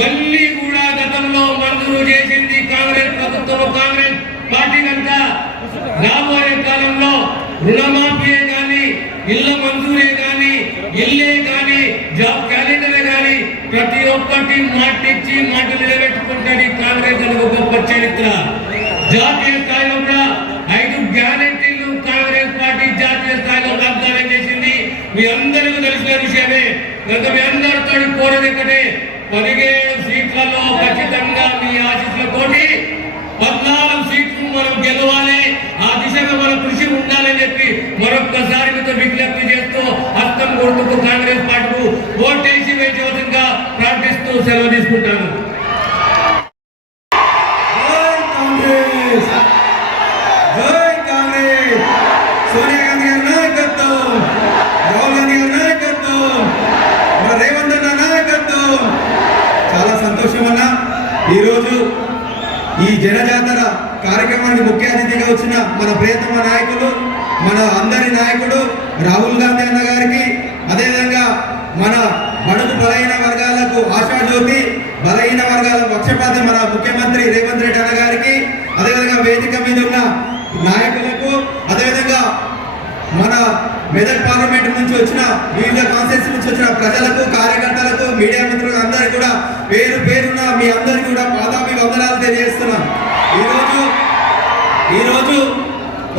మళ్ళీ కూడా గతంలో మంజూరు చేసింది కాంగ్రెస్ ప్రభుత్వం, కాంగ్రెస్ పార్టీ కనుక రాబోయే కాలంలో రుణమాఫీయే కానీ, ఇళ్ల మంజూరే కానీ, ఇల్లే కానీ, జాబ్ క్యాలెండరే కానీ ప్రతి ఒక్కటి మాటిచ్చి మాట నిలబెట్టుకుంటుంది కాంగ్రెస్ అని ఒక గొప్ప చరిత్ర. జాతీయ స్థాయిలో కూడా 5 గ్యారెంటీలు కాంగ్రెస్ పార్టీ జాతీయ స్థాయిలో వాగ్దానం చేసింది. మీ అందరికీ తెలిసిన విషయమే. కనుక మీ అందరితో కోరేది ఒకటే, 17 సీట్లలో ఖచ్చితంగా మీ ఆశీస్సులతోటి 14 సీట్లు మనం గెలవాలి. ఆ దిశగా మన కృషి ఉండాలని చెప్పి మరొక్కసారి మీతో విజ్ఞప్తి చేస్తూ హస్తం గుర్తుకు కాంగ్రెస్ పార్టీకు ఓటేసి వేయవలసిందిగా ప్రార్థిస్తూ సెలవు తీసుకుంటాను. ఈరోజు ఈ జనజాతర కార్యక్రమానికి ముఖ్య అతిథిగా వచ్చిన మన ప్రియతమ నాయకులు, మన అందరి నాయకుడు రాహుల్ గాంధీ అన్న గారికి, అదేవిధంగా మన బడుగు బలహీన వర్గాలకు ఆశాజ్యోతి, బలహీన వర్గాల పక్షపాతి మన ముఖ్యమంత్రి రేవంత్ రెడ్డి అన్న గారికి, అదేవిధంగా వేదిక మీద ఉన్న నాయకులకు, అదేవిధంగా మన మెదక్ పార్లమెంట్ నుంచి వచ్చిన వివిధ కాన్స్టిట్యూన్సీ నుంచి వచ్చిన ప్రజలకు, కార్యకర్తలకు, మీడియా మిత్రులకు అందరికీ కూడా పేరు పేరున మీ అందరికీ కూడా పాదాభివందనాలు తెలియజేస్తున్నాం. ఈరోజు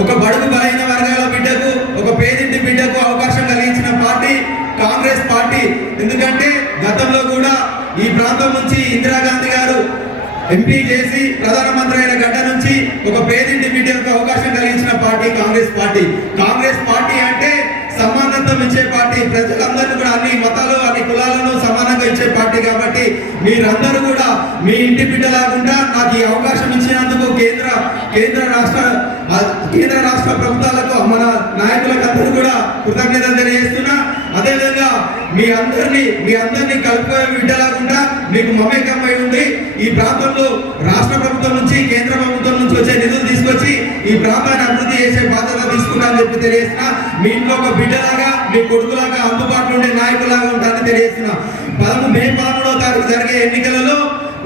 ఒక బడుగు బలహీన వర్గాల బిడ్డకు, ఒక పేదింటి బిడ్డకు అవకాశం కలిగించిన పార్టీ కాంగ్రెస్ పార్టీ. ఎందుకంటే గతంలో కూడా ఈ ప్రాంతం నుంచి ఇందిరాగాంధీ గారు ఎంపీ చేసి ప్రధానమంత్రి అయిన గడ్డ నుంచి ఒక పేదింటి బిడ్డకు అవకాశం కలిగించిన party Congress party. Congress party అంటే సమానత్వం ఇచ్చే పార్టీ, ప్రజలందరూ కూడా అన్ని మతాలు అన్ని కులాలను సమానంగా ఇచ్చే పార్టీ. కాబట్టి మీరందరూ కూడా మీ ఇంటి బిడ్డలాగుండా నాకు ఈ అవకాశం ఇచ్చినందుకు కేంద్ర రాష్ట్ర ప్రభుత్వాలకు, మన నాయకులకు అందరూ కూడా కృతజ్ఞతలు తెలియజేస్తున్నా. అదేవిధంగా మీ అందరినీ కలుపుకోవే బిడ్డలాగుండా మీకు మమేకమై ఉండి ఈ ప్రాంతంలో రాష్ట్ర ప్రభుత్వం నుంచి, కేంద్ర ప్రభుత్వం నుంచి వచ్చే నిధులు తీసుకొచ్చి ఈ ప్రాంతాన్ని అభివృద్ధి చేసే బాధ్యత తీసుకుంటానని చెప్పి తెలియజేస్తున్నా. మీ ఇంట్లో ఒక బిడ్డలాగా, మీ కొడుకులాగా అందుబాటులో ఉండే నాయకులాగా ఉంటానని తెలియజేస్తున్నా. మే 13వ తారీఖు జరిగే ఎన్నికలలో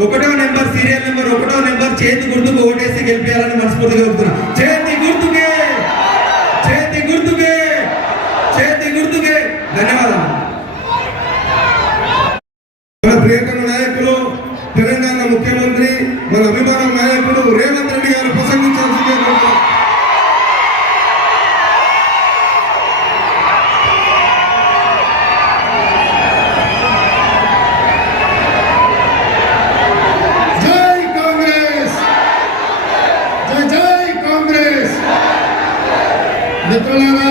1వ నెంబర్, సీరియల్ నెంబర్ 1వ నెంబర్ చేతి గుర్తుకు ఓటేసి గెలిపేయాలని మనస్ఫూర్తిగా చెబుతున్నా. చేతి గుర్తుకే, చేతి గుర్తుకే, చేతి గుర్తుకే. ధన్యవాదాలు. మన ప్రియతమ నాయకులు, తెలంగాణ ముఖ్యమంత్రి, మన అభిమాన నాయకుడు రేవంత్ రెడ్డి గారు ప్రసంగించాల్సిందే. జై కాంగ్రెస్, జై జై కాంగ్రెస్. మిత్రులారా,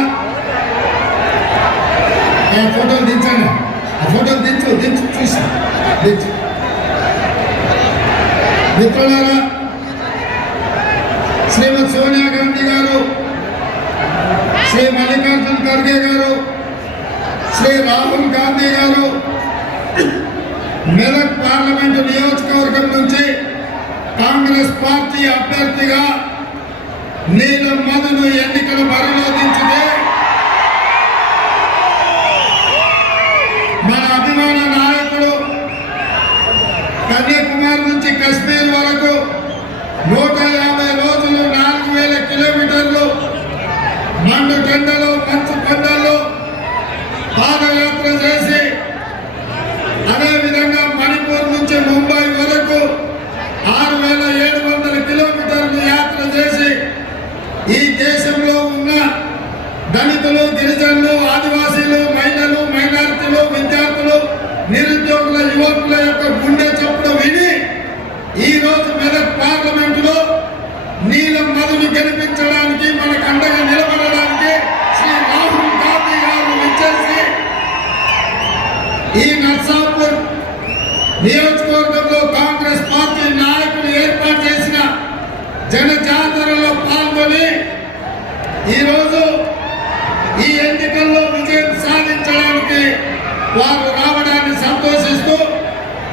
ఆ ఫోటోలు దించండి, ఆ ఫోటోలు దించు చూసి దించు. మిత్రులారా, శ్రీమతి సోనియా గాంధీ గారు, శ్రీ మల్లికార్జున ఖర్గే గారు, శ్రీ రాహుల్ గాంధీ గారు మెదక్ పార్లమెంటు నియోజకవర్గం నుంచి కాంగ్రెస్ పార్టీ అభ్యర్థిగా నీలం మధును ఎన్నికల బరిలో దించితే మన అభిమాన నాయకుడు కన్యాకుమారి నుంచి కశ్మీర్ వరకు 150 రోజులు 4000 కిలోమీటర్లు మండు టెండలు, మంచు కొండల్లో పాదయాత్ర చేసి, అదేవిధంగా మణిపూర్ నుంచి ముంబై వరకు 6700 కిలోమీటర్లు యాత్ర చేసి ఈ దేశంలో ఉన్న దళితులు, గిరిజనులు, ఆదివాసీలు, మహిళలు, మైనారిటీలు, విద్యార్థులు, నిరుద్యోగుల, యువకుల యొక్క గుండె చప్పుడు విని ఈరోజు మెదక్ పార్లమెంటులో నీలం మధుని గెలిపించడానికి, మనకు అండగా నిలబడడానికి శ్రీ రాహుల్ గాంధీ గారు విచ్చేసి ఈ నర్సాపూర్ నియోజకవర్గంలో కాంగ్రెస్ పార్టీ నాయకులు ఏర్పాటు చేసిన జనజాతరలో పాల్గొని ఈరోజు ఈ ఎన్నికల్లో విజయం సాధించడానికి వారు రావడాన్ని సంతోషిస్తూ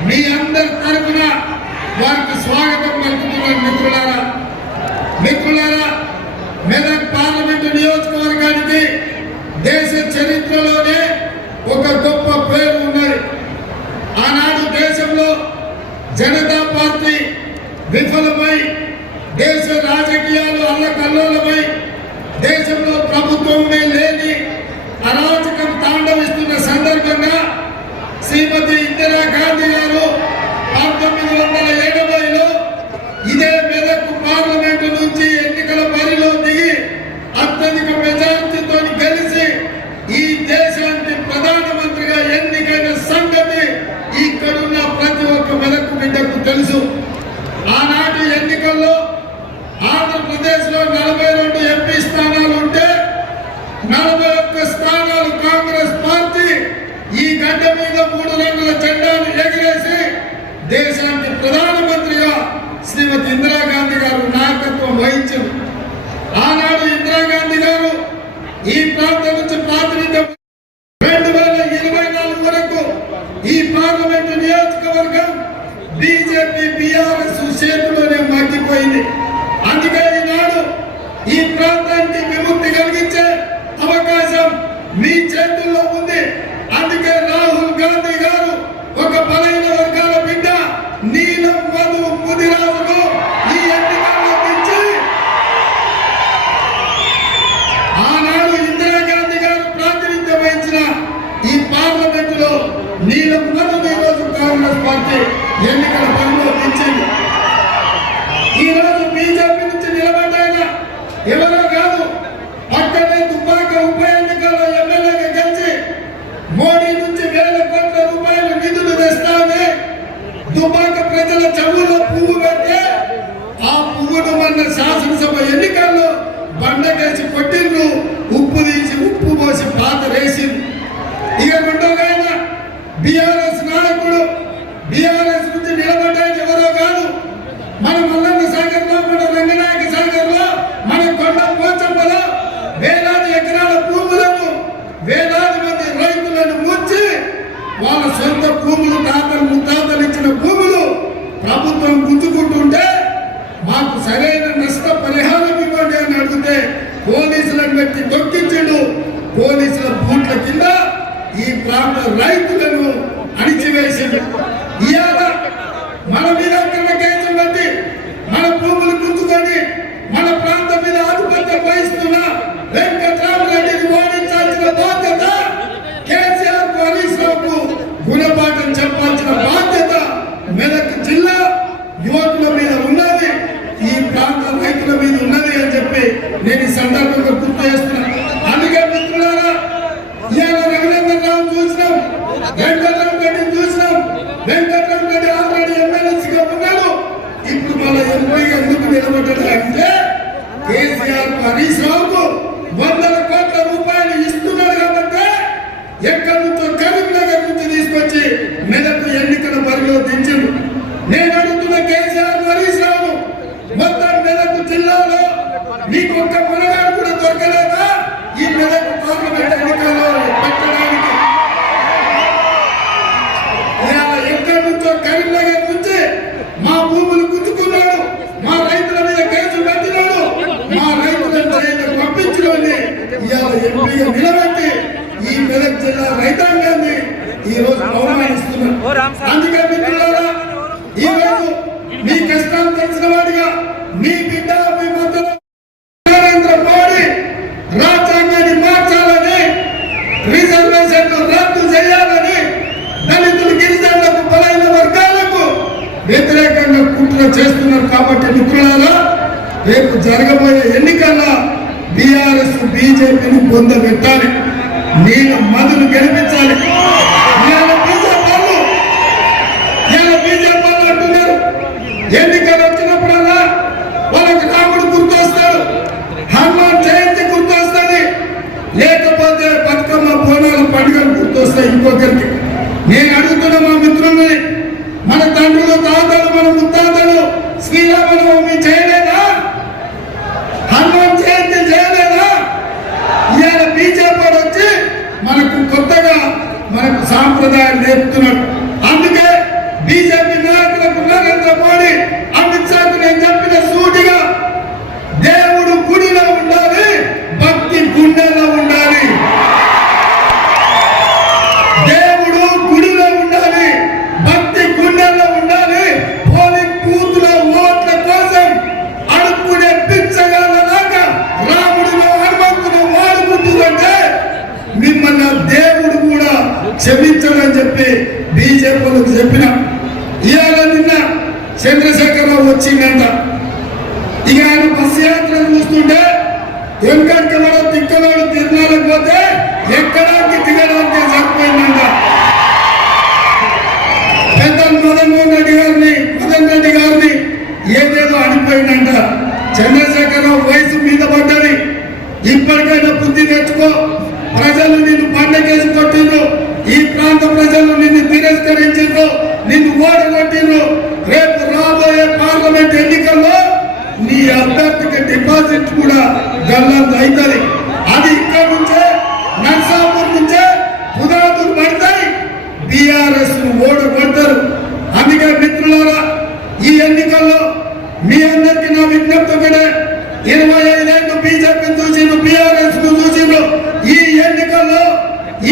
మీ అందరి తరఫున వారికి స్వాగతం పలుకుతున్నాను. మిత్రులారా, మెదక్ పార్లమెంటు నియోజకవర్గానికి దేశ చరిత్రలోనే ఒక గొప్ప పేరు ఉన్నది. ఆనాడు దేశంలో దేశానికి ప్రధానమంత్రిగా శ్రీమతి ఇందిరాగాంధీ గారు నాయకత్వం వహించారు. ఆనాడు ఇందిరాగాంధీ గారు ఈ ప్రాంతం నుంచి ప్రాతినిధ్యం 2024 వరకు ఈ పార్లమెంటు నియోజకవర్గం బీజేపీ బీఆర్ఎస్ చేతిలోనే మగ్గిపోయింది. అందుకే ఈనాడు ఈ ప్రాంతానికి విముక్తి కలిగించే అవకాశం మీ చేతుల్లో ఉంది. అందుకే రాహుల్ గాంధీ గారు ఒక బలైన వర్గాల బిడ్డ నీలం మధు ముదిరాజును ఈ ఎన్నికల్లో దించి ఆనాడు ఇందిరాగాంధీ గారు ప్రాతినిధ్యం వహించిన ఈ పార్లమెంటులో నీలం మధు ఈ రోజు కాంగ్రెస్ పార్టీ ఎన్నికల పనిలో దించింది. ఈ రోజు బీజేపీ నుంచి నిలబడ్డాయన ఎవరో కాదు, పక్కనే దుబ్బాక ఉప ఎన్నికల్లో ఎమ్మెల్యేగా గెలిచి మోడీ నుంచి వేల కోట్ల రూపాయలు నిధులు తెస్తామని దుబ్బాక ప్రజల చెవులో పువ్వు పెడితే ఆ పువ్వును మన శాసనసభ ఎన్నికల్లో బండకేసి కొట్టిండ్రు, ఉప్పు తీసి ఉప్పు పోసి పాత వేసింది. ఇక రెండోగా బీఆర్ఎస్ నాయకుడు బీఆర్ఎస్ నుంచి నిలబడ్డాయి ఎవరో కాదు, మన మల్లన్న సాగర్ లో, మన రంగనాయక సాగర్ లో, మన కొండ పోచంపలో వేలాది ఎకరాల భూములను వేలాది మంది రైతులను ముంచి వాళ్ళ సొంత భూములు తాతలు ముత్తాతలు ఇచ్చిన భూములు ప్రభుత్వం గుంజుకుంటుంటే మాకు సరైన నష్ట పరిహారం ఇవ్వండి అని అడిగితే పోలీసులను పెట్టి తొక్కించాడు. పోలీసుల బూట్ల కింద ఈ ప్రాంత రైతులను అణిచివేసింది. ఇవాళ మన మీద కేసులు బట్టి మన భూములు గుంజుకొని మన ప్రాంతం మీద ఆధిపత్యం వహిస్తున్న వెంకట్రామరెడ్డిని ఓడించాల్సిన బాధ్యత కేసీఆర్ హరీష్ రావుకు గుణపాఠం చెప్పాల్సిన బాధ్యత మెదక్ జిల్లా యువకుల మీద ఉన్నది, ఈ ప్రాంత రైతుల మీద ఉన్నది అని చెప్పి నేను ఈ సందర్భంగా గుర్తు చేస్తున్నా. అందుకే మిత్రులారా, ఇవాళ రఘునందన్ రావు చూసినాం, వెంకట్రామరెడ్డిని చూసినాం. వెంకట్రామరెడ్డి ఆల్రెడీ ఎమ్మెల్యేగా ఉన్నాడు, ఇప్పుడు మన ఎంపీ ఎందుకు నిలబడ్డాడు అంటే కేసీఆర్ హరీష్ రావుకు 100 కోట్ల రూపాయలు ఇస్తున్నాడు కాబట్టి ఎక్కడి నుంచో కరీంనగర్ నుంచి తీసుకొచ్చి మెదక్ ఎన్నికల బరిలో దించిండు. నేను అడుగుతున్న కేసీఆర్ హరీష్ రావు, మొత్తం మెదక్ జిల్లాలో మీకు ఒక్క మనగాడు కూడా దొరకలేదా ఈ మెదక్ పార్లమెంట్ ఎన్నికల్లో పెట్టడానికి? ఎక్కడి నుంచో కరీంనగర్ నుంచి మా భూములు గుంజుకున్నాడు, మా రైతుల మీద కేసులు పెట్టినాడు, మా రైతులను జైలు పంపించడాన్ని ఇవాళ ఎంపీగా నిలబెట్టి ఈ మెదక్ జిల్లా రైతాంగాన్ని ఈ రోజు అవమానిస్తున్నారు. అందుకే మిత్రులారా, ఈ రోజు మీ కష్టాలు తెలిసిన వాడిగా మీ బిడ్డ మీ మధ్యలో నరేంద్ర మోడీ రాజ్యాంగాన్ని మార్చాలని, రిజర్వేషన్లు రద్దు చేయాలని, దళితులు గిరిజనులకు బలైన వర్గాలకు వ్యతిరేకంగా కుట్ర చేస్తున్నారు. కాబట్టి మిత్రులారా, రేపు జరగబోయే ఎన్నికల్లో బీఆర్ఎస్ బీజేపీని పొందబెట్టాలి, నీళ్ళ మధును గెలిపించాలి. బీజేపీ వాళ్ళు అంటున్నారు ఎన్నికలు వచ్చినప్పుడల్లా వాళ్ళకి రాముడు గుర్తొస్తాడు, హనుమాన్ జయంతి గుర్తొస్తుంది, లేకపోతే బతుకమ్మ బోనాల పండుగలు గుర్తొస్తాయి ఇంకొకరికి. నేను అడుగుతున్న మా మిత్రుల్ని, మన తండ్రులు తాతలు మన ముత్తాతలు శ్రీరామనవమి చేయలేదా? హనుమాన్ జయంతి చేయలేదా? ఇవాళ బీజేపీ వచ్చి మనకు కొత్తగా మనకు సాంప్రదాయం నేర్పుతున్నాడు. అందుకే బీజేపీ నాయకులకు నరేంద్ర మోడీ అమిత్ షాకు నేను చెప్పిన సూటిగా, దేవుడు గుడిలో ఉండాలి, భక్తి గుండెల్లో ఉండాలి. దేవుడు గుడిలో ఉండాలి, భక్తి గుండెల్లో ఉండాలి. పోలింగ్ బూతుల ఓట్ల కోసం అడుక్కునే పిచ్చగాళ్ళలాగా రాముడిలో హనుమంతుడు వాడుకుంటుందంటే మిమ్మల్ని దేవుడు కూడా క్షమించడని చెప్పి బీజేపీలకు చెప్పిన. ఇవాళ నిన్న చంద్రశేఖరరావు వచ్చిందంట. ఇక ఆయన బస్సు యాత్ర చూస్తుంటే వెంకటరమణ తిక్కలోడు తిరునాలకు పోతే ఎక్కడానికి దిగడానికి సరిపోయిందంట. పెద్ద మదన్ రెడ్డి గారిని ఏదేదో అనిపోయిందంట. చంద్రశేఖరరావు వయసు మీద పడ్డది, ఇప్పటికైనా బుద్ధి తెచ్చుకో, ప్రజలు నిన్ను పండగేసి కొట్టిండ్రు, ఈ ప్రాంత ప్రజలు నిన్ను తిరస్కరించారు, నిన్ను ఓడగొట్టిరు. రేపు రాబోయే పార్లమెంట్ ఎన్నికల్లో నీ అభ్యర్థికి డిపాజిట్ కూడా గల్లంత అవుతుంది. అది ఇక్కడ నుంచే నర్సాపూర్ నుంచే పునాదులు పడతాయి, బీఆర్ఎస్ ఓడగొడతారు. అందుకే మిత్రులారా, ఈ ఎన్నికల్లో మీ అందరికీ నా విజ్ఞప్తి ఒకటే, 25 ఏళ్ళు బీజేపీని చూసిండ్రు, బీఆర్ఎస్ ను చూసిండ్రు. ఈ ఎన్నికల్లో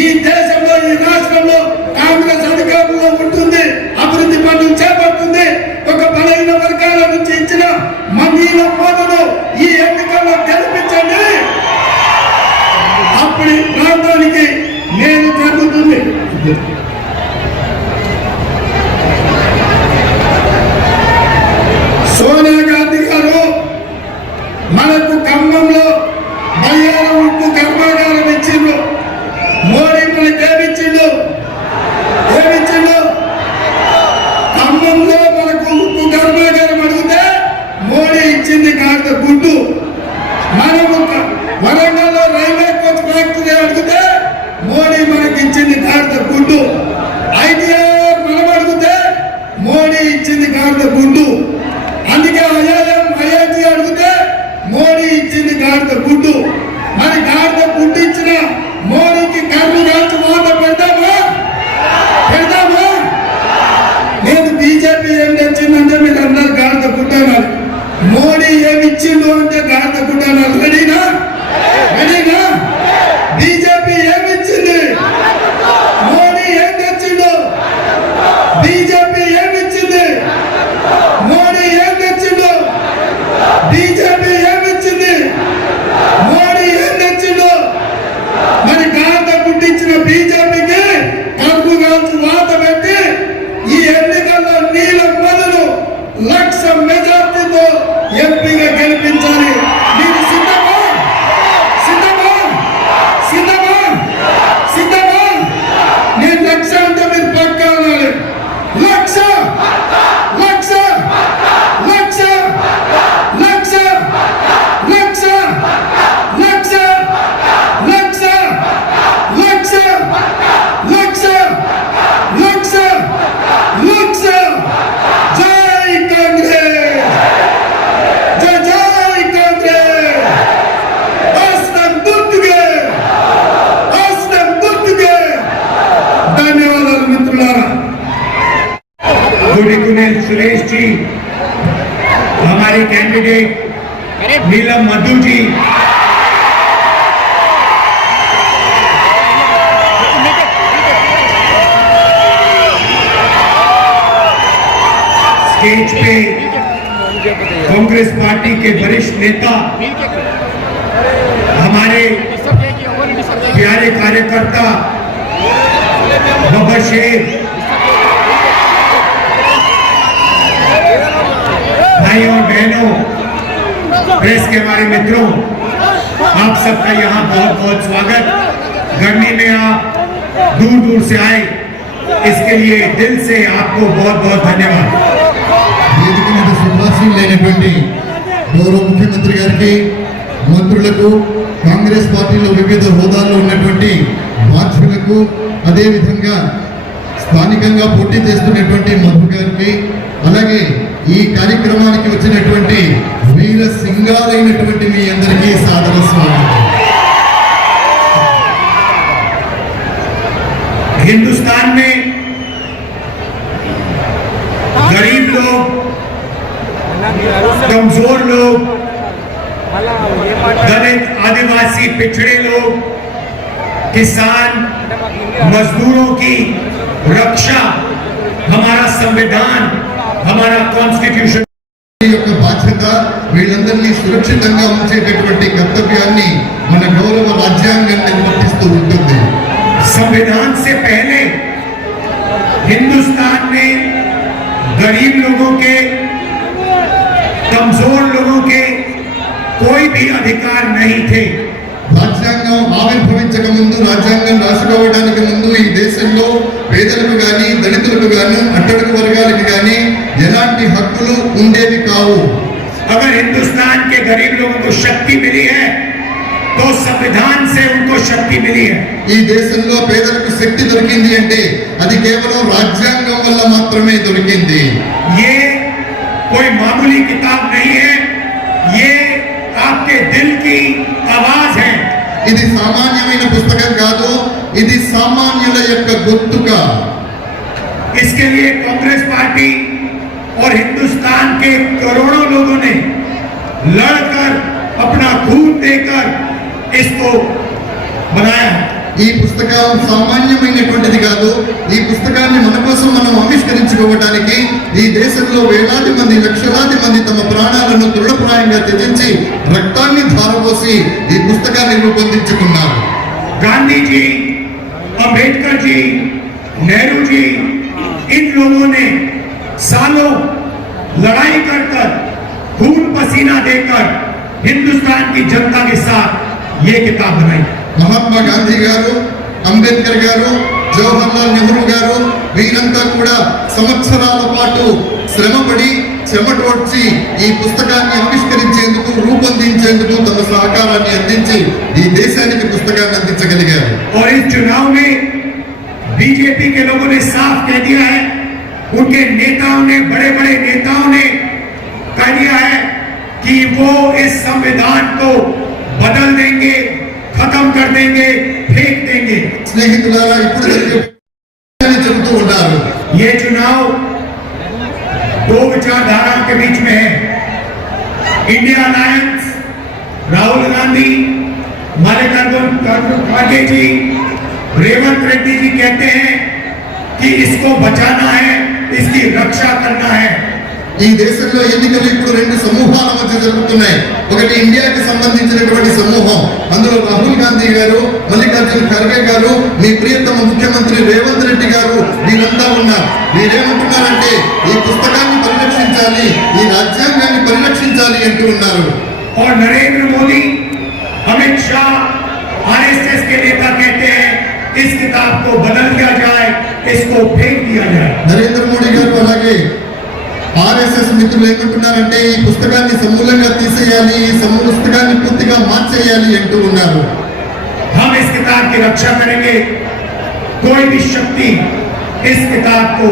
ఈ దేశంలో ఈ రాష్ట్రంలో కాంగ్రెస్ అధికారంలో ఉంటుంది, అభివృద్ధి పనులు చేపడుతుంది. ఒక బలహీన వర్గాల నుంచి ఇచ్చిన మందిల పనులు ఈ ఎన్నికల్లో గెలిపించండి. అప్పుడు ఈ ప్రాంతానికి నేను జరుగుతుంది. సోనియా గాంధీ గారు మనకు ఖమ్మంలో బయ్యారం ఉప్పు కర్మాగారం ఇచ్చిండు. మోడీ మనకి ఏమిచ్చిండు? ఖమ్మంలో మనకు ఉప్పు కర్మాగారం అడిగితే మోడీ ఇచ్చింది కాదు గుడ్డు. మనము వరంగల్లో రైల్వే కోచ్ ఫ్యాక్టరీ అడిగితే మోడీ మనకి ఇచ్చింది కాదు గుడ్డు. ఐటీఆర్ మనం అడిగితే మోడీ ఇచ్చింది కాదు గుడ్డు. అందుకే ఐఐటి అడిగితే మోడీ ఇచ్చింది గాడిద గుడ్డు. మరి గాడిద గుడ్డు ఇచ్చిన మోడీకి కర్రు కాల్చి మాట పెడదామా? నేను బీజేపీ ఏం తెచ్చిందంటే మీరు అన్నారు గాడిద గుడ్డ అన్నారు. మోడీ ఏమి ఇచ్చిండు అంటే గాడిద గుడ్డ అన్నారు. రెడీనా? బీజేపీ ఏమి ఇచ్చింది? మోడీ ఏం తెచ్చిండు? బీజేపీ ఏమి ఇచ్చింది? మోడీ ఏం తెచ్చిండు? బీజేపీ ఏమిచ్చింది? మోడీ ఏం తెచ్చిండు? మరి గాంధ గుడ్డించిన బీజేపీకి కడుపు కాల్చి వాత పెట్టి ఈ ఎన్నికల్లో నీలం బదులు 1,00,000 మెజార్టీతో ఎంపీగా గెలిపించాలి. మీరు సిద్ధమా? నేను 1,00,000 అంటే మీరు పక్కా అనాలి. 1,00,000 सुरेश जी, हमारे कैंडिडेट नीलम मधु जी, स्टेज पे कांग्रेस पार्टी के वरिष्ठ नेता, हमारे प्यारे कार्यकर्ता बाबा शेर, भाइयों और बहनों, प्रेस के हमारे मित्रों, आप सबका यहाँ बहुत बहुत स्वागत। गर्मी में आप दूर दूर से आए, इसके लिए दिल से आपको बहुत बहुत धन्यवाद। లేనటువంటి గౌరవ ముఖ్యమంత్రి గారికి, మంత్రులకు, కాంగ్రెస్ పార్టీలో వివిధ హోదాల్లో ఉన్నటువంటి బాధ్యులకు, అదేవిధంగా స్థానికంగా పోటీ చేస్తున్నటువంటి మధు గారికి, అలాగే ఈ కార్యక్రమానికి వచ్చినటువంటి వీర సింగాలైనటువంటి మీ అందరికీ సాదర స్వాగతం। हिंदुस्तान में गरीब लोग, कमजोर लोग, दलित, आदिवासी, पिछड़े लोग, किसान, मजदूरों की रक्षा हमारा संविधान, हमारा कॉन्स्टिट्यूशन యొక్క బాధ్యత వీళ్ళందరినీ సురక్షితంగా ఉంచేటటువంటి కర్తవ్యాన్ని మన గౌరవ రాజ్యాంగం నిర్వర్తిస్తూ ఉంటుంది। संविधान से पहले हिंदुस्तान में गरीब लोगों के, कमजोर लोगों के कोई भी अधिकार नहीं थे। రాజ్యాంగం ఆవిర్భవించక ముందు, రాజ్యాంగం రాసుకోవడానికి ముందు ఈ దేశంలో పేదలకు గాని, దళితులకు గాని, అట్టడుగు వర్గాలకు గాని ఎలాంటి హక్కులు ఉండేవి కావు। अगर हिंदुस्तान के गरीब लोगों को शक्ति मिली है तो संविधान से उनको शक्ति मिली है। ఈ దేశంలో పేదలకు శక్తి దొరికింది అంటే అది కేవలం రాజ్యాంగం వల్ల మాత్రమే దొరికింది. ये कोई मामूली किताब नहीं है, ये आपके दिल की आवाज है। ఇది సామాన్యమైన పుస్తకం కాదు, ఇది సామాన్యుల యొక్క గొంతుక. इसके लिए कांग्रेस पार्टी और हिंदुस्तान के करोड़ों लोगों ने लड़कर अपना खून देकर इसको बनाया है। ఈ పుస్తకం సామాన్యమైనటువంటిది కాదు. ఈ పుస్తకాన్ని మన కోసం మనం ఆవిష్కరించుకోవడానికి ఈ దేశంలో వేలాది మంది, లక్షలాది మంది తమ ప్రాణాలను దృఢప్రాయంగా త్యజించి రక్తాన్ని ధారపోసి ఈ పుస్తకాన్ని రూపొందించుకున్నారు. गांधी जी, अंबेडकर जी, नेहरू जी, इन लोगों ने सालों लड़ाई कर कर खून पसीना देकर हिंदुस्तान की जनता के साथ ये किताब बनाई। మహాత్మా గాంధీ గారు, అంబేద్కర్ గారు, జవహర్లాల్ నెహ్రూ గారు వీరంతా కూడా సంవత్సరాల పాటు శ్రమపడి చెమటోడ్చి ఈ పుస్తకాన్ని ఆవిష్కరించేందుకు, రూపొందించేందుకు తమ సహకారాన్ని అందించి ఈ దేశానికి పుస్తకాన్ని అందించగలిగారు. और इस चुनाव में बीजेपी के लोगों ने साफ कह दिया है, उनके नेताओं ने, बड़े बड़े नेताओं ने कह दिया है कि वो इस संविधान को बदल देंगे, खत्म कर देंगे, फेंक देंगे। స్నేహితులారా, ఇప్పుడు చెబుతూ ఉన్నారు. ये चुनाव दो विचारधाराओं के बीच में है। इंडिया अलायंस, राहुल गांधी, मल्लिकार्जुन खड़गे जी, रेवंत रेड्डी जी कहते हैं कि इसको बचाना है, इसकी रक्षा करना है। ఈ దేశంలో ఎన్నికలు ఇప్పుడు రెండు సమూహాల మధ్య జరుగుతున్నాయి. ఒకటి ఇండియాకి సంబంధించినటువంటి సమూహం, అందులో రాహుల్ గాంధీ గారు, మల్లికార్జున్ ఖర్గే గారు, మీ ప్రియతమ ముఖ్యమంత్రి రేవంత్ రెడ్డి గారు వీరంతా ఉన్నారు. వీరేమంటున్నారంటే ఈ పుస్తకాన్ని పరిరక్షించాలి, ఈ రాజ్యాంగాన్ని పరిరక్షించాలి అంటూ ఉన్నారు. और नरेंद्र मोदी, अमित शाह, आरएसएस के नेता कहते हैं इस किताब को बदल दिया जाए, इसको फेंक दिया जाए। నరేంద్ర మోడీ గారు అలాగే ఆర్ఎస్ఎస్ మిత్రులు ఏమంటున్నారంటే ఈ పుస్తకాన్ని సమూలంగా తీసేయాలి, ఈ పుస్తకాన్ని పూర్తిగా మార్చేయాలి అంటూ ఉన్నారు. हम इस किताब की रक्षा करेंगे, कोई भी शक्ति इस किताब को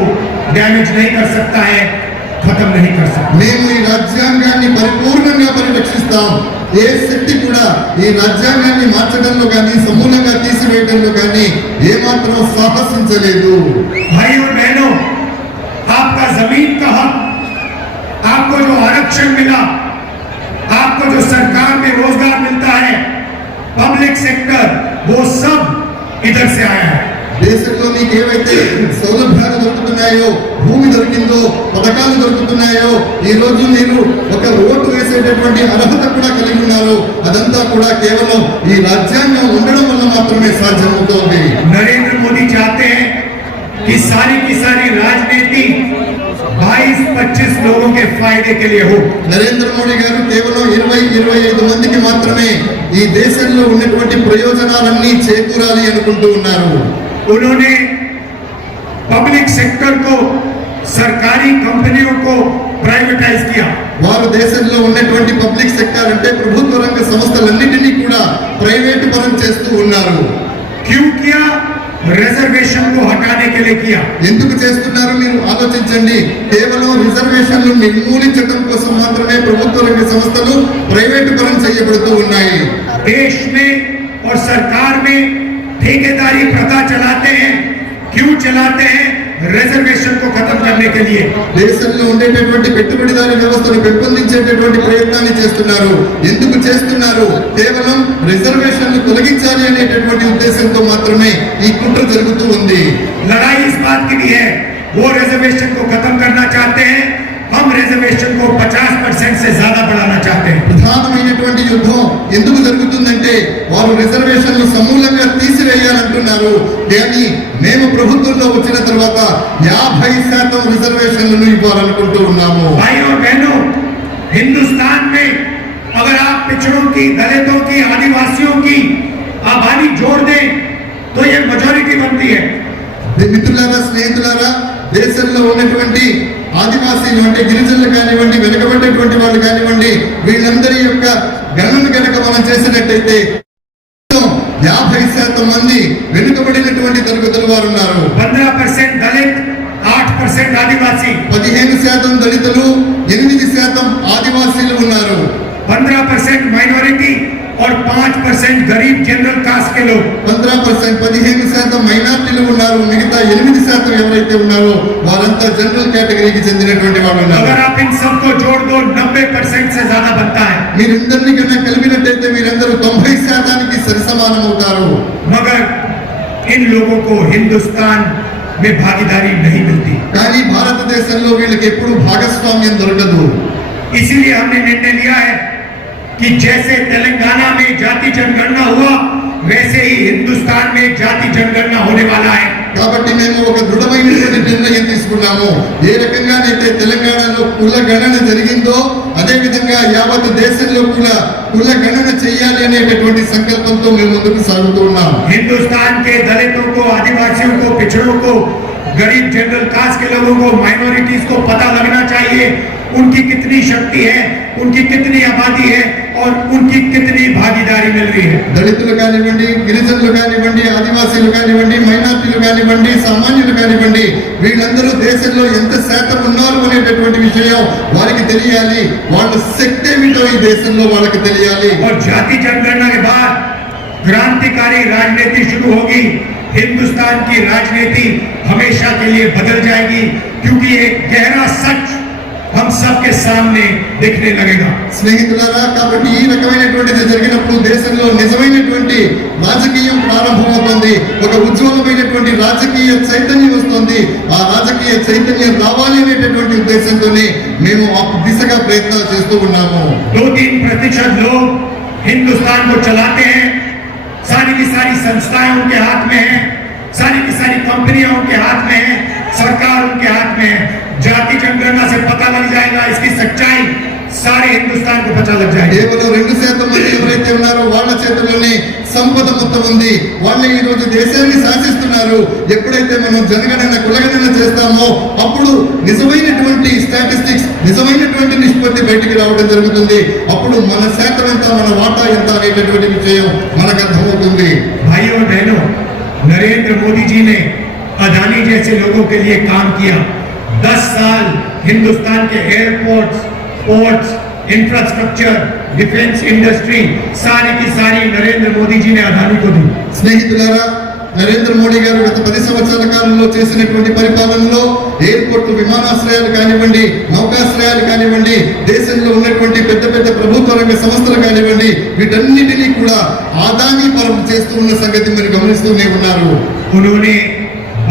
डैमेज नहीं कर सकता है, खत्म नहीं कर सकता। మేము ఈ రాజ్యాంగాన్ని పరిపూర్ణంగా పరిరక్షిస్తాం. ఏ శక్తి కూడా ఈ రాజ్యాంగాన్ని మార్చడంలో కానీ, సమూలంగా తీసివేయడంలో కానీ ఏమాత్రం సాహసించలేదు. भाई और बहनों, आपका जमीन का हक, आपको जो आरक्षण मिला, आपको जो सरकार में रोजगार मिलता है, पब्लिक सेक्टर, वो सब इधर से आया है। దేశంలో మీకు ఏవైతే సౌలభ్యాలు దొరుకుతున్నాయో, భూమి దొరికిందో, పథకాలు దొరుకుతున్నాయో, ఈ రోజు మీరు ఒక ఓటు వేసేటటువంటి అర్హత కూడా కలిగి ఉన్నారు, అదంతా కూడా కేవలం ఈ రాజ్యాంగం ఉండడం వల్ల మాత్రమే సాధ్యమవుతోంది. नरेंद्र मोदी चाहते हैं कि सारी की सारी राजनीति 22-25 लोगों के फायदे के लिए हो। నరేంద్ర మోడీ గారు కేవలం 20-25 మందికి మాత్రమే ఈ దేశంలో ఉన్నటువంటి ప్రయోజనాలన్నీ చేకూరాలి అనుకుంటూ ఉన్నారు. उन्होंने पब्लिक सेक्टर को, सरकारी कंपनियों को प्राइवेटाइज किया। వారు దేశంలో ఉన్నటువంటి పబ్లిక్ సెక్టర్ అంటే ప్రభుత్వ రంగ సంస్థలన్నిటినీ కూడా ప్రైవేట్ పరం చేస్తూ ఉన్నారు. क्यों किया? रिजर्वेशन को हटाने के लिए किया। ఎందుకు చేస్తున్నారు మీరు ఆలోచించండి. కేవలం రిజర్వేషన్లు నిర్మూలించడం కోసం మాత్రమే ప్రభుత్వ రంగ సంస్థలు ప్రైవేట్ పరం చేయబడుతూ ఉన్నాయి. देश में और सरकार में ठेकेदारी प्रथा चलाते हैं। क्यों चलाते हैं? रिजर्वेशन को खत्म करने के लिए। దేశంలో ఉండేటటువంటి పెట్టుబడిదారీ వ్యవస్థను పెంపొందించేటటువంటి ప్రయత్నాన్ని చేస్తున్నారు. ఎందుకు చేస్తున్నారు? కేవలం రిజర్వేషన్లు తొలగించాలి అనేటటువంటి ఉద్దేశంతో మాత్రమే ఈ కుట్ర జరుగుతూ ఉంది. लड़ाई इस बात की भी है, वो रिजर्वेशन को खत्म करना चाहते हैं, हम रिजर्वेशन को 50% से ज्यादा बढ़ाना चाहते हैं। ప్రధానమైనటువంటి యుద్ధం ఎందుకు జరుగుతుందంటే వారు రిజర్వేషన్లు సమూలంగా తీసివేయాలంటున్నారు. కానీ మేము ప్రభుత్వంలో వచ్చిన తర్వాత 50% రిజర్వేషన్లను ఇవ్వాలనుకుంటూ ఉన్నాము. भाई और बहनों, हिंदुस्तान में अगर आप पिछड़ों की, दलितों की, आदिवासियों की आबादी जोड़ दें तो ये मेजॉरिटी बनती है। మిత్రులారా, స్నేహితులారా, దేశంలో ఉన్నటువంటి ఆదివాసీలు అంటే గిరిజనులు కానివ్వండి, వెనుకబడ్డటువంటి వాళ్ళు కానివ్వండి, వీళ్ళందరి యొక్క గణన కనుక మనం చేసినట్టయితే 50% మంది వెనుకబడినటువంటి తరగతుల వారు ఉన్నారు. 15% दलित, 8% आदिवासी, 15% దళితులు, 8% ఆదివాసీలు ఉన్నారు. 15% माइनॉरिटी और 5% गरीब जनरल कास्ट के लोग. 15% మైనారిటీలు ఉన్నారు. మిగతా 8% ఎవరైతే ఉన్నారో వారంతా జనరల్ కేటగిరీకి చెందినటువంటి వాళ్ళు ఉన్నారు. अगर आप इन सबको जोड़ दो 90% से ज्यादा बनता है. మీరందరినీ కన్నా కలిపినట్టయితే మీరందరూ 90%కి సరిసమానం అవుతారు. मगर इन लोगों को हिंदुस्तान में भागीदारी नहीं मिलती. కానీ భారతదేశంలో వీళ్ళకి ఎప్పుడు భాగస్వామ్యం దొరకదు. इसीलिए हमने निर्णय लिया है कि जैसे तेलंगाना में जाति जनगणना हुआ वैसे ही हिंदुस्तान में जाति जनगणना होने वाला है. కాబట్టి మేము ఒక దృఢమైనటువంటి నిర్ణయం తీసుకున్నాము. ఏ రకంగానైతే తెలంగాణలో కుల గణన జరిగిందో అదే విధంగా యావత్ దేశంలో కూడా కుల గణన చేయాలి అనేటటువంటి సంకల్పంతో మేము ముందుకు సాగుతూ ఉన్నాం. हिंदुस्तान के दलितों को, आदिवासियों को, पिछड़ों को, गरीब जनरल कास्ट के लोगों को, माइनॉरिटीज को पता लगना चाहिए उनकी कितनी शक्ति है, उनकी कितनी आबादी है और उनकी कितनी भागीदारी मिल रही है. దళితులు కానివ్వండి, గిరిజనులు కానివ్వండి, ఆదివాసీలు కానివ్వండి, మైనారిటీలు కానివ్వండి, సామాన్యులు కానివ్వండి, వీళ్ళందరూ దేశంలో ఎంత శాతం ఉన్నారు అనేటటువంటి విషయం వారికి తెలియాలి. వాళ్ళ శక్తి ఏమిటో ఈ దేశంలో వాళ్ళకి తెలియాలి. और जाति जनगणना के बाद क्रांतिकारी राजनीति शुरू होगी. हिंदुस्तान की राजनीति हमेशा के लिए बदल जाएगी क्योंकि एक गहरा सच हम सबके सामने दिखने लगेगा. స్నేహితులారా, కాబట్టి ఈ రకమైనటువంటిది జరిగినప్పుడు దేశంలో నిజమైనటువంటి రాజకీయం ప్రారంభమవుతుంది. ఒక ఉజ్వలమైనటువంటి రాజకీయ చైతన్యం వస్తుంది. ఆ రాజకీయ చైతన్యం రావాలి అనేటటువంటి ఉద్దేశంతోనే మేము ఆ దిశగా ప్రయత్నాలు చేస్తూ ఉన్నాము. 2-3% लोग हिंदुस्तान को चलाते हैं. सारी की सारी संस्थाएं उनके हाथ में है, सारी की सारी कंपनियां उनके हाथ में है, सरकार उनके हाथ में है. जाति जनगणना से पता लग जाएगा इसकी सच्चाई, सारे हिंदुस्तान को पता लग जाएगा. కేవలం 2% మంది ఎవరైతే ఉన్నారో వాళ్ళ చేతుల్లోనే సంపద మొత్తం ఉంది. వాళ్ళే ఈ రోజు దేశాన్ని శాసిస్తున్నారు. ఎప్పుడైతే మనం జనగణన కులగణన చేస్తామో అప్పుడు నిజమైనటువంటి స్టాటిస్టిక్స్, నిజమైనటువంటి నిష్పత్తి బయటికి రావడం జరుగుతుంది. అప్పుడు మన శాతం ఎంత, మన వాటా ఎంత అనేటటువంటి విషయం మనకు అర్థమవుతుంది. भाइयों बहनों, नरेंद्र मोदी जी ने अदानी जैसे लोगों के लिए काम किया. 10 साल हिंदुस्तान के airports, ports, infrastructure, defence industry सारी की सारी नरेंद्र मोदी जी ने अदानी को दी. స్నేహితులారా, నరేంద్ర మోడీ గారు గత 10 సంవత్సరాల కాలంలో చేసినటువంటి పరిపాలనలో ఎయిర్పోర్ట్లు, విమానాశ్రయాలు కానివ్వండి, నౌకాశ్రయాలు కానివ్వండి, దేశంలో ఉన్నటువంటి పెద్ద పెద్ద ప్రభుత్వ రంగ సంస్థలు కానివ్వండి, వీటన్నిటినీ కూడా ఆదాని పరం చేస్తూ ఉన్న సంగతి మీరు గమనిస్తూనే ఉన్నారు. उन्होंने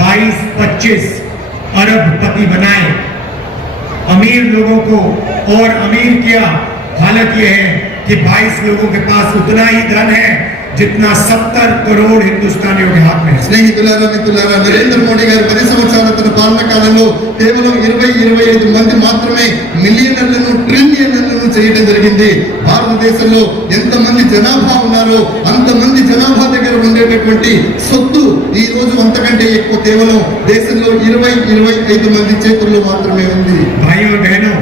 22-25 अरबपति बनाए. अमीर लोगों को और अमीर किया. हालत यह है कि 22 लोगों के पास उतना ही धन है जितना 70 करोड़ हिंदुस्तानियों के हाथ में है. స్నేహితులారా, మిత్రులారా, నరేంద్ర మోడీ గారు 10 సంవత్సరాల తన పాలన కాలంలో కేవలం 20-25 మంది మాత్రమే మిలియనర్లను, ట్రిలియనర్లను చేయడం జరిగింది. భారతదేశంలో ఎంతమంది జనాభా ఉన్నారో అంతమంది జనాభా దగ్గర ఉండేటటువంటి సొత్తు ఈ రోజు అంతకంటే ఎక్కువ కేవలం దేశంలో 20-25 మంది చేతుల్లో మాత్రమే ఉంది. भाइयों बहनों,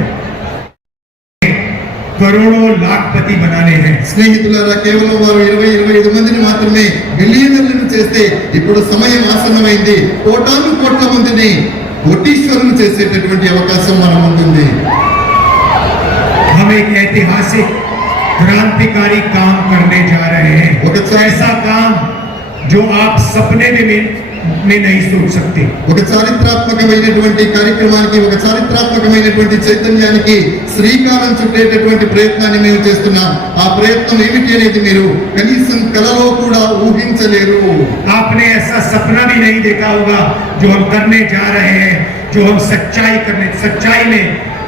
करोड़ों लाखपति बनाने हैं. స్నేహితులారా, కేవలం వారు 20-25 మందిని మాత్రమే మిలియనర్లను చేస్తే ఇప్పుడు సమయం ఆసన్నమైంది. కోటాను కోట్ల మందిని కోటీశ్వరులు చేసేటటువంటి అవకాశం మనం ఉంటుంది. हम एक ऐतिहासिक क्रांतिकारी काम करने जा रहे हैं. ఒక ऐसा काम जो आप सपने में नहीं सोच सकते. ఒక చారిత్రాత్మకమైనటువంటి కార్యక్రమానికి, ఒక చారిత్రాత్మకమైనటువంటి చైతన్యానికి శ్రీకారం చుట్టేటటువంటి ప్రయత్నాన్ని మేము చేస్తున్నాం. ఆ ప్రయత్నం ఏమిటి అనేది మీరు కనీసం కలలో కూడా ఊహించలేరు. आपने ऐसा सपना भी नहीं देखा होगा जो हम करने जा रहे हैं, जो हम सच्चाई में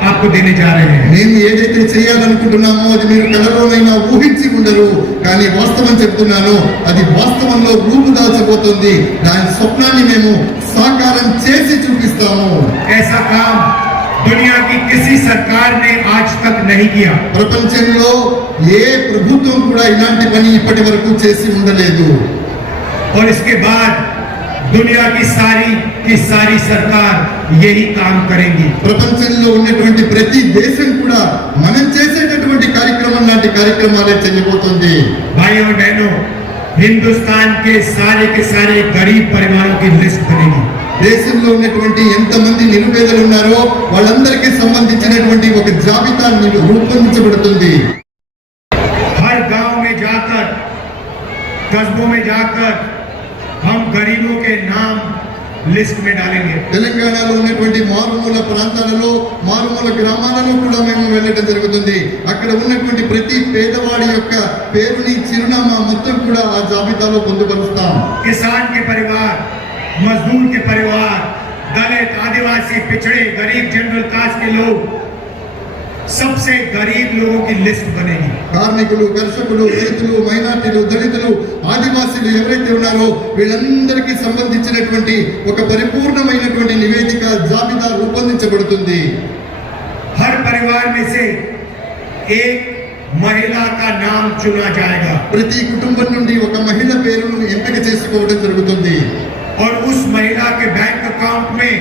आपको देने जा रहे हैं. మేము ఏదైతే చేయాలనుకుంటున్నామో అది మీరు కలలోనైనా ఊహించి ఉండరు. కానీ వాస్తవం చెప్తున్నాను, అది వాస్తవంలో రూపుదాల్చబోతుంది. దాని స్వప్నాన్ని మేము సాకారం చేసి చూపిస్తాము. ऐसा काम दुनिया की किसी सरकार ने आज तक नहीं किया. ప్రపంచంలో ఏ ప్రభుత్వం కూడా ఇలాంటి పని ఇప్పటి వరకు చేసి ఉండలేదు. और इसके बाद दुनिया की सारी सरकार यही काम करेंगी. ప్రపంచంలో ఉన్నటువంటి ప్రతి దేశం కూడా మనం చేసేటటువంటి కార్యక్రమం లాంటి కార్యక్రమాలే చేయబోతుంది. भाइयों बहनों, हिंदुस्तान के सारे गरीब परिवारों की लिस्ट बनेगी। దేశంలో ఉన్నటువంటి ఎంతమంది నిరుపేదలు ఉన్నారో వాళ్ళందరికీ సంబంధించినటువంటి ఒక జాబితా రూపొందించబడుతుంది। हर गांव में जाकर, कस्बों में जाकर हम गरीबों के नाम लिस्ट में डालेंगे। తెలంగాణలో ఉన్నటువంటి మారుమూల ప్రాంతాలలో, మారుమూల గ్రామాలలో కూడా మేము వెళ్ళడం జరుగుతుంది। అక్కడ ఉన్నటువంటి ప్రతి పేదవాడి యొక్క పేరుని, చిరునామా మొత్తం కూడా ఆ జాబితాలో పొందుపరుస్తాం। किसान के परिवार, मजदूर के परिवार, दलित, आदिवासी, पिछड़े, गरीब, जनरल कास्ट के लोग, सबसे गरीब लोगों की लिस्ट बनेगी। కార్మికులు, కర్షకులు, రైతులు, మైనార్టీలు, దళితులు, ఆదివాసీలు ఎవరైతే ఉన్నారో వీళ్ళందరికీ సంబంధించినటువంటి ఒక పరిపూర్ణమైనటువంటి నివేదిక, జాబితా రూపొందించబడుతుంది। हर परिवार में से एक महिला का नाम चुना जाएगा ప్రతి కుటుంబం నుండి ఒక మహిళ పేరును ఎంపిక చేసుకోవడం జరుగుతుంది। और उस महिला के बैंक अकाउंट में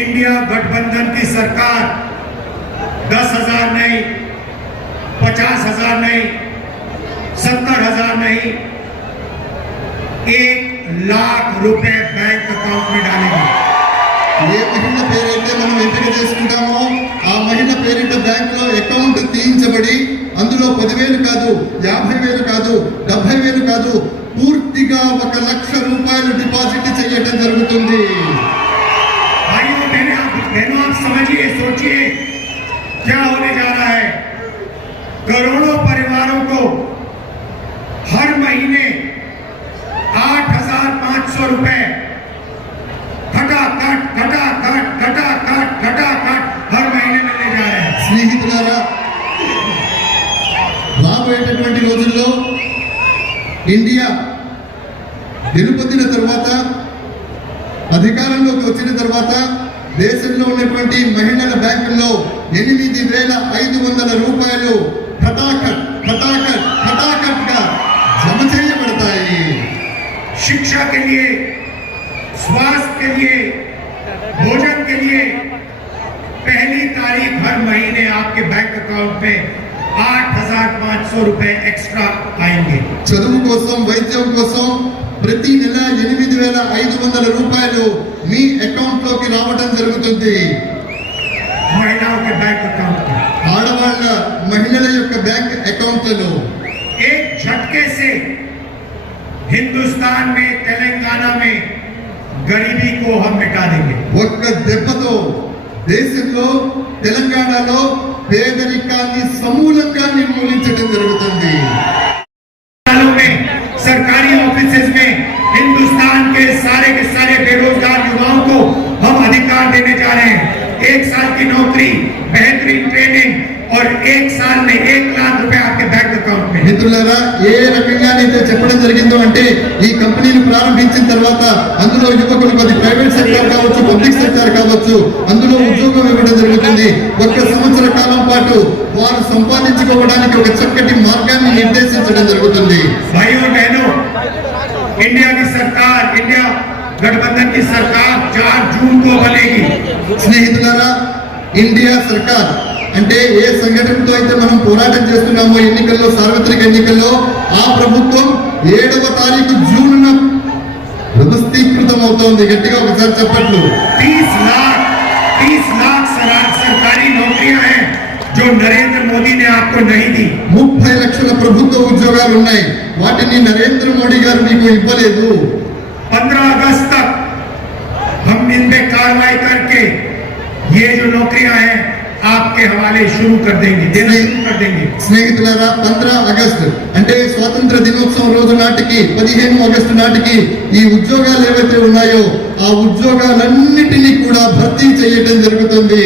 इंडिया गठबंधन की सरकार 10,000 नहीं, 50,000 नहीं, 70,000 नहीं, 1,00,000 रुपए बैंक अकाउंट में डालेंगे। ఏ మహిళ పేరైతే మనం ఎంపిక చేసుకుంటామో ఆ మహిళ పేరిట బ్యాంక్ లో అకౌంట్ తీయించబడి అందులో 10,000 కాదు, 50,000 కాదు, 70,000 కాదు, పూర్తిగా 1,00,000 రూపాయలు డిపాజిట్ చేయడం జరుగుతుంది। भाइयों बहनों, आप समझिए, सोचिए क्या होने जा रहा है। करोड़ों परिवारों को हर महीने 8,500 रुपए खटाखट हर महीने मिलने जा रहे हैं। స్నేహితులారా, రాబోయేటటువంటి రోజుల్లో ఇండియా గెలుపొందిన తర్వాత, అధికారంలోకి వచ్చిన తర్వాత దేశంలో ఉన్నటువంటి మహిళల బ్యాంకుల్లో 8,500 రూపాయలు ఖటాఖట్ గా జమ చేయబడతాయి। शिक्षा के लिए, स्वास्थ्य के लिए, भोजन के लिए पहली तारीख हर महीने आपके बैंक अकाउंट में 8,500 रुपए एक्स्ट्रा आएंगे। చదువు కోసం, వైద్యం కోసం ప్రతి నెల 8,500 రూపాయలు మీ అకౌంట్ లోకి రావడం జరుగుతుంది। महिलाओं के बैंक अकाउंट में ఆడవాళ్ళ, మహిళల యొక్క బ్యాంక్ అకౌంట్లలో एक झटके से हिंदुस्तान में, तेलंगाना में गरीबी को हम मिटा देंगे। ఒక్క దెబ్బతో దేశంలో, తెలంగాణలో పేదరికాన్ని సమూలంగా నిర్మూలించడం జరుగుతుంది। में सरकारी ऑफिसेज में हिंदुस्तान के सारे बेरोजगार युवाओं को हम अधिकार देने जा रहे हैं। 1 साल की नौकरी, बेहतरीन ट्रेनिंग और 1 साल में 1,00,000 रुपए आपके बैंक अकाउंट में। మిత్రులారా, ఏ రకంగానైతే చెప్పడం జరిగిందో అంటే ఈ కంపెనీలు ప్రారంభించిన తర్వాత అందులో యువకులకు, అది ప్రైవేట్ సెక్టర్ కావచ్చు, పబ్లిక్ సెక్టర్ కావచ్చు, అందులో ఉద్యోగం ఇవ్వడం జరుగుతుంది। 1 సంవత్సర కాలం పాటు వారు సంపాదించుకోవడానికి ఒక చక్కటి మార్గాన్ని నిర్దేశించడం జరుగుతుంది। भाइयों बहनों, इंडिया की सरकार, इंडिया गठबंधन की सरकार 4 जून को बनेगी। స్నేహితులారా, ఇండియా సర్కార్ అంటే ఏ సంఘటనతో అయితే మనం పోరాటం చేస్తున్నామో ఎన్నికల్లో, సార్వత్రిక ఎన్నికల్లో, ఆ ప్రభుత్వం 7వ తారీఖు జూన్ వ్యవస్థీకృతం అవుతోంది। గట్టిగా ఒకసారి చెప్పట్లు। 30 लाख सरकारी नौकरियां हैं जो नरेंद्र मोदी ने आपको नहीं दी। 30 లక్షల ప్రభుత్వ ఉద్యోగాలు ఉన్నాయి, వాటిని నరేంద్ర మోడీ గారు మీకు ఇవ్వలేదు। 15 अगस्त तक हम इन पे कार्रवाई करके ये जो नौकरियां हैं आपके हवाले शुरू कर देंगे, देना शुरू कर देंगे। స్నేహితులారా, 15 ఆగస్టు అంటే స్వాతంత్ర దినోత్సవం రోజు నాటికి, 15 ఆగస్టు నాటికి ఈ ఉద్యోగాలు ఏవైతే ఉన్నాయో ఆ ఉద్యోగాలన్నిటినీ కూడా భర్తీ చేయడం జరుగుతుంది।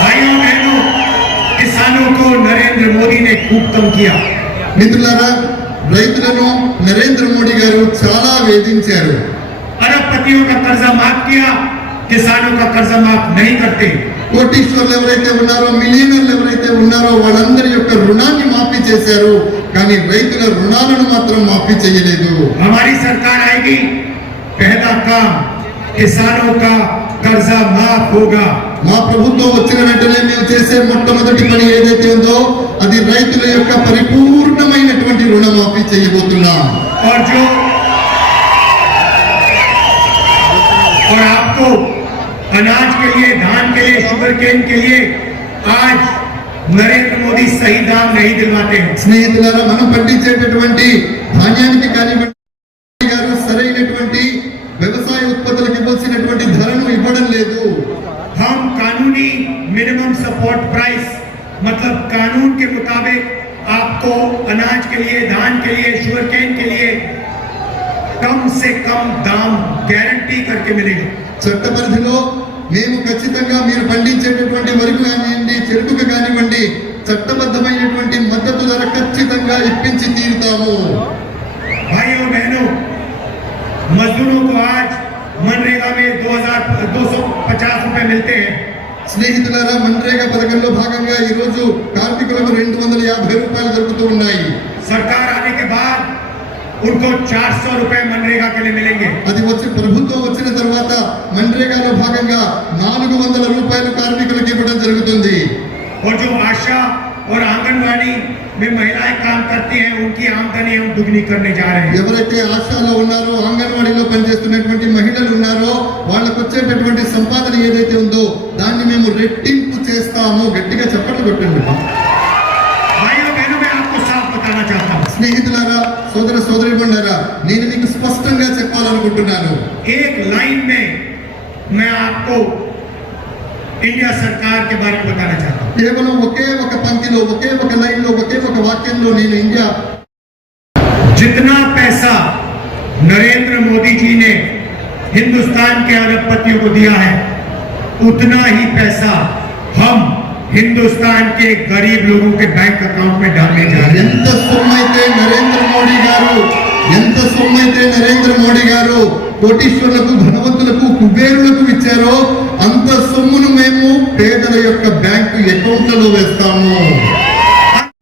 भाइयों बहनों, किसानों को नरेंद्र मोदी ने खूब कम किया। మిత్రులారా, రైతులను నరేంద్ర మోడీ గారు చాలా వేధించారు। अरबपतियों का कर्जा माफ किया, किसानों का कर्जा माफ नहीं करते। కోటీశ్వర్లు ఎవరైతే ఉన్నారో, మిలియనర్లు ఎవరైతే ఉన్నారో వాళ్ళందరి యొక్క రుణాన్ని మాఫీ చేశారు, కానీ రైతుల రుణాలను మాత్రం మాఫీ చేయలేదు। हमारी सरकार आएगी, पहला काम किसानों का कर्जा माफ होगा। మా ప్రభుత్వం వచ్చిన వెంటనే మేము చేసే మొట్టమొదటి పని ఏదైతే ఉందో అది రైతుల యొక్క పరిపూర్ణమైనటువంటి రుణమాఫీ చేయబోతున్నాం. और आपको अनाज के लिए, धान के लिए, शुगर केन के लिए आज नरेंद्र मोदी सही दाम नहीं दिलवाते हैं. స్నేహితులారా, మనం పండించేటటువంటి ధాన్యానికి కానివ్వండి గారు సరైనటువంటి వ్యవసాయ ఉత్పత్తులకు ఇవ్వాల్సినటువంటి ధరను ఇవ్వడం లేదు. हम कानूनी मिनिमम सपोर्ट प्राइस मतलब कानून के मुताबिक आपको अनाज के लिए, धान के लिए, शुगर केन के लिए कम से कम दाम गारंटी करके मिलेगा. చట్ట పరిధిలో మేము ఖచ్చితంగా మీరు పండించేటటువంటి వరకు కానివ్వండి, చెరుకుకు కానివ్వండి, చట్టబద్ధమైనటువంటి మద్దతు ధర ఖచ్చితంగా ఇప్పించి తీరుతాము. भाइयों बहनों, मजदूरों को आज मनरेगा में 2250 रुपए मिलते हैं. స్నేహితులారా, మన్రేగా పథకంలో భాగంగా ఈ రోజు కార్మికులకు 250 రూపాయలు దొరుకుతూ ఉన్నాయి. सरकार आने के बाद उनको 400 रुपए मनरेगा के लिए मिलेंगे. అది వచ్చి ప్రభుత్వం వచ్చిన తర్వాత మన్రేగాలో భాగంగా 400 రూపాయలు కార్మికులకు ఇవ్వడం జరుగుతుంది. और जो आशा और आंगनवाड़ी में महिलाएं काम करती हैं, उनकी आमदनी हम दुगनी करने जा रहे हैं. ఎవరైతే ఆశాలో ఉన్నారో, అంగన్వాడీలో పనిచేస్తున్నటువంటి మహిళలు ఉన్నారో, వాళ్ళకు వచ్చేటటువంటి సంపాదన ఏదైతే ఉందో దాన్ని మేము రెట్టింపు చేస్తాము. గట్టిగా చప్పట్లు కొట్టండి. भाइयों बहनों, मैं आपको साफ बताना चाहता हूँ. స్నేహితులారా, సోదర సోదరీమణులారా, నేను మీకు స్పష్టంగా చెప్పాలనుకుంటున్నాను. एक लाइन में मैं आपको इंडिया सरकार के बारे में बताना चाहता हूँ. కేవలం ఒకే ఒక పంక్తిలో, ఒకే ఒక లైన్లో, ఒకే ఒక వాక్యంలో నేను ఇండియా जितना पैसा नरेंद्र मोदी जी ने हिंदुस्तान के अरबपतियों को दिया है, उतना ही पैसा हम हिंदुस्तान के गरीब लोगों के बैंक अकाउंट में डालने जा रहे हैं. ఎంత సొమ్మైతే నరేంద్ర మోడీ గారు కోటీశ్వరులకు, ధనవంతులకు, కుబేరులకు ఇచ్చారో అంత సొమ్మును మేము పేదల యొక్క బ్యాంకు అకౌంట్లలో వేస్తాము.